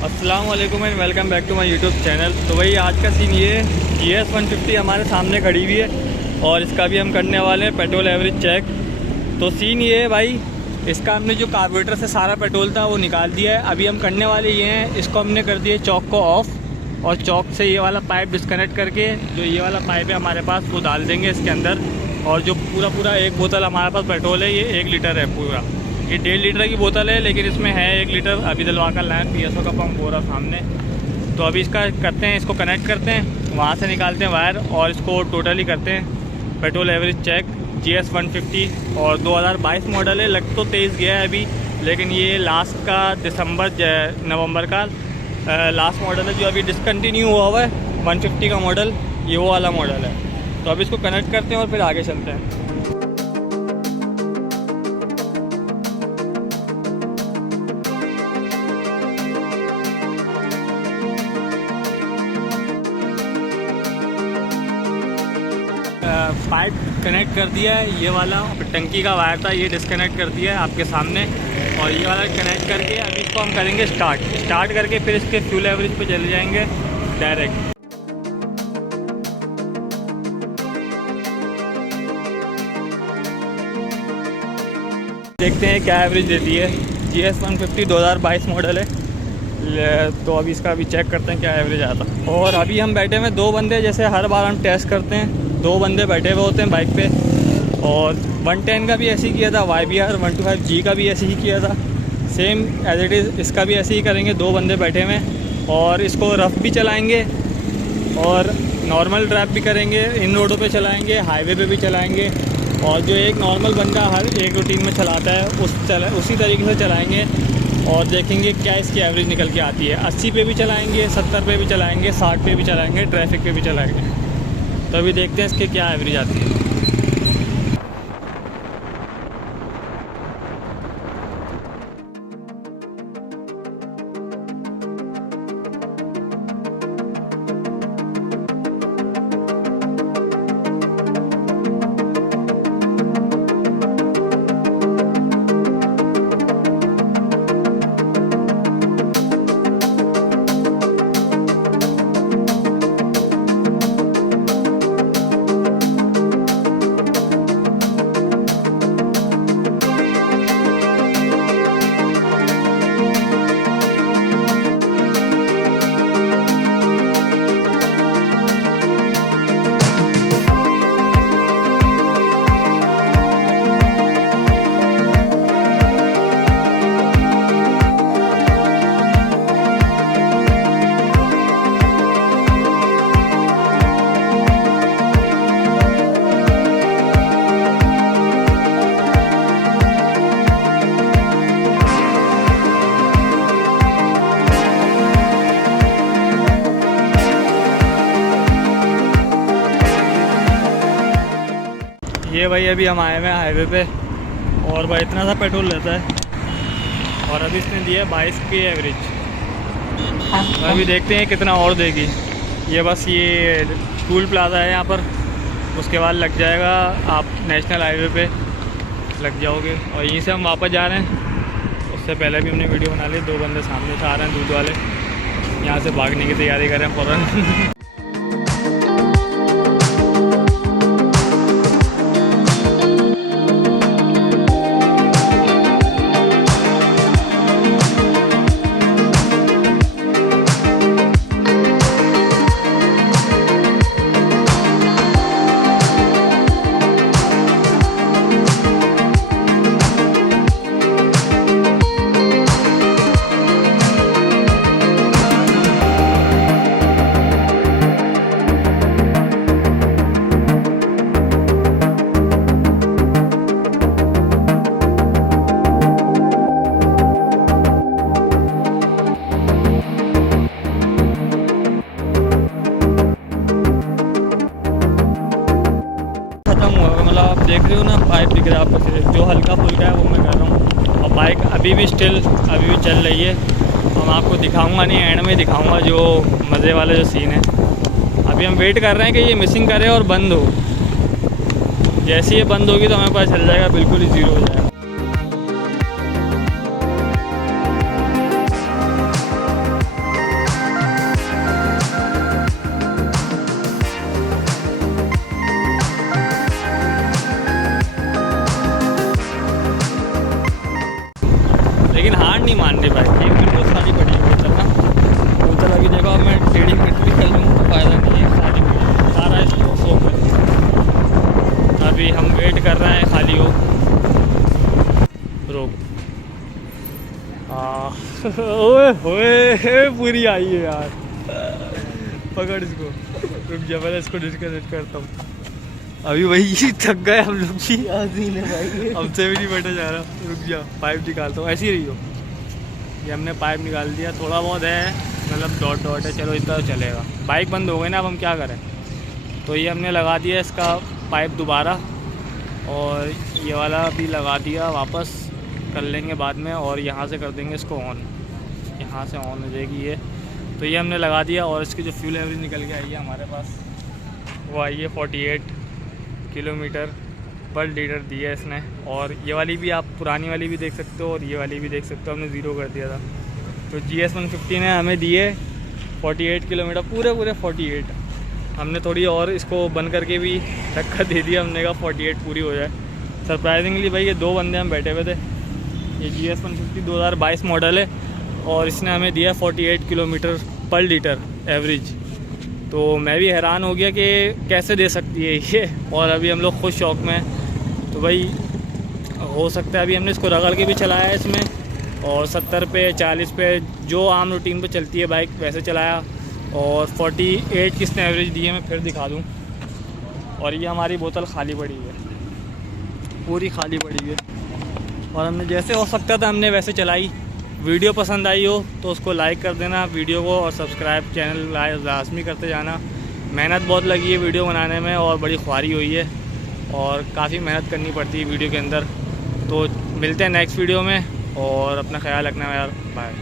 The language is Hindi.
अस्सलाम वालेकुम and welcome back to my YouTube channel. तो वही आज का सीन ये GS 150 हमारे सामने खड़ी हुई है और इसका भी हम करने वाले हैं पेट्रोल एवरेज चेक। तो सीन ये है भाई, इसका हमने जो कार्बोरेटर से सारा पेट्रोल था वो निकाल दिया है। अभी हम करने वाले ये हैं, इसको हमने कर दिया चौक को ऑफ और चौक से ये वाला पाइप डिस्कनेक्ट करके जो ये वाला पाइप है हमारे पास वो डाल देंगे इसके अंदर। और जो पूरा एक बोतल हमारे पास पेट्रोल है, ये 1 लीटर है पूरा। ये 1.5 लीटर की बोतल है लेकिन इसमें है 1 लीटर। अभी दिलवा का लाइन PSO का पंप हो रहा सामने। तो अभी इसका करते हैं, इसको कनेक्ट करते हैं, वहाँ से निकालते हैं वायर और इसको टोटली करते हैं पेट्रोल एवरेज चेक। GS 150 और 2022 मॉडल है। लग तो 23 गया है अभी, लेकिन ये लास्ट का नवंबर का लास्ट मॉडल है जो अभी डिसकंटिन्यू हुआ है। 150 का मॉडल ये वो वाला मॉडल है। तो अभी इसको कनेक्ट करते हैं और फिर आगे चलते हैं। पाइप कनेक्ट कर दिया है, ये वाला टंकी का वायर था ये डिस्कनेक्ट कर दिया है आपके सामने। और ये वाला कनेक्ट करके अभी इसको हम करेंगे स्टार्ट करके फिर इसके फ्यूल एवरेज पे चले जाएंगे डायरेक्ट। देखते हैं क्या एवरेज देती है। GS 150 2022 मॉडल है। तो अभी इसका भी चेक करते हैं क्या एवरेज आता है। और अभी हम बैठे हुए 2 बंदे, जैसे हर बार हम टेस्ट करते हैं 2 बंदे बैठे हुए होते हैं बाइक पे। और 110 का भी ऐसे ही किया था, YBR 125G का भी ऐसे ही किया था, सेम एज इट इज़ इसका भी ऐसे ही करेंगे। 2 बंदे बैठे हुए और इसको रफ भी चलाएंगे और नॉर्मल ड्राइव भी करेंगे। इन रोडों पे चलाएंगे, हाईवे पे भी चलाएंगे। और जो एक नॉर्मल बंदा हर एक रूटीन में चलाता है उसी तरीके से चलाएंगे और देखेंगे क्या इसकी एवरेज निकल के आती है। 80 पे भी चलाएंगे, 70 पे भी चलाएंगे, 60 पे भी चलाएंगे, ट्रैफिक पे भी चलाएंगे। तो अभी देखते हैं इसके क्या एवरेज आती है। ये भाई अभी हम आए हुए हैं हाईवे पे और भाई इतना सा पेट्रोल लेता है और अभी इसने दिया 22 की एवरेज। अभी देखते हैं कितना और देगी। ये बस ये टूल प्लाजा है यहाँ पर, उसके बाद लग जाएगा आप नेशनल हाईवे पे लग जाओगे। और यहीं से हम वापस जा रहे हैं। उससे पहले भी हमने वीडियो बना ली। 2 बंदे सामने से आ रहे हैं दूध वाले, यहाँ से भागने की तैयारी कर रहे हैं फ़ौरन। देख रहे हो ना, पाइप दिख रहा है आपको सिर्फ, जो हल्का फुल्का है वो मैं कर रहा हूँ। और बाइक अभी भी चल रही है। तो मैं आपको दिखाऊंगा नहीं, एंड में दिखाऊंगा जो मज़े वाला जो सीन है। अभी हम वेट कर रहे हैं कि ये मिसिंग करे और बंद हो। जैसे ये बंद होगी तो हमें पता चल जाएगा, बिल्कुल ही ज़ीरो हो जाएगा। ओए पूरी आई है यार, पकड़ इसको, रुक जा पहले इसको डिस्कनेक्ट करता हूँ। अभी वही थक गए हम लोग भी, हमसे भी नहीं बैठा जा रहा। रुक जा पाइप निकालता हूँ, ऐसी रही हो। ये हमने पाइप निकाल दिया, थोड़ा बहुत है मतलब डॉट डॉट है, चलो इतना तो चलेगा। बाइक बंद हो गई ना, अब हम क्या करें। तो ये हमने लगा दिया इसका पाइप दोबारा, और ये वाला भी लगा दिया, वापस कर लेंगे बाद में। और यहाँ से कर देंगे इसको ऑन, यहाँ से ऑन हो जाएगी ये। तो ये हमने लगा दिया, और इसकी जो फ्यूल एवरेज निकल के आई है हमारे पास, वो आई है 48 किलोमीटर पर लीटर दी है इसने। और ये वाली भी आप पुरानी वाली भी देख सकते हो, और ये वाली भी देख सकते हो, हमने 0 कर दिया था। तो GS 150 ने हमें दिए 48 किलोमीटर, पूरे 48। हमने थोड़ी और इसको बंद करके भी धक्का दे दिया, हमने कहा 48 पूरी हो जाए। सरप्राइजिंगली भाई ये 2 बंदे हम बैठे हुए थे। ये GS 150 2022 मॉडल है, और इसने हमें दिया 48 किलोमीटर पर लीटर एवरेज। तो मैं भी हैरान हो गया कि कैसे दे सकती है ये, और अभी हम लोग खुद शौक में हैं। तो भाई हो सकता है, अभी हमने इसको रगड़ के भी चलाया है इसमें, और 70 पे 40 पे जो आम रूटीन पे चलती है बाइक वैसे चलाया, और 48 किसने एवरेज दी है मैं फिर दिखा दूँ। और ये हमारी बोतल खाली पड़ी है, पूरी खाली पड़ी है, और हमने जैसे हो सकता था हमने वैसे चलाई। वीडियो पसंद आई हो तो उसको लाइक कर देना वीडियो को, और सब्सक्राइब चैनल लाजमी करते जाना। मेहनत बहुत लगी है वीडियो बनाने में, और बड़ी ख्वारी हुई है, और काफ़ी मेहनत करनी पड़ती है वीडियो के अंदर। तो मिलते हैं नेक्स्ट वीडियो में, और अपना ख्याल रखना यार, बाय।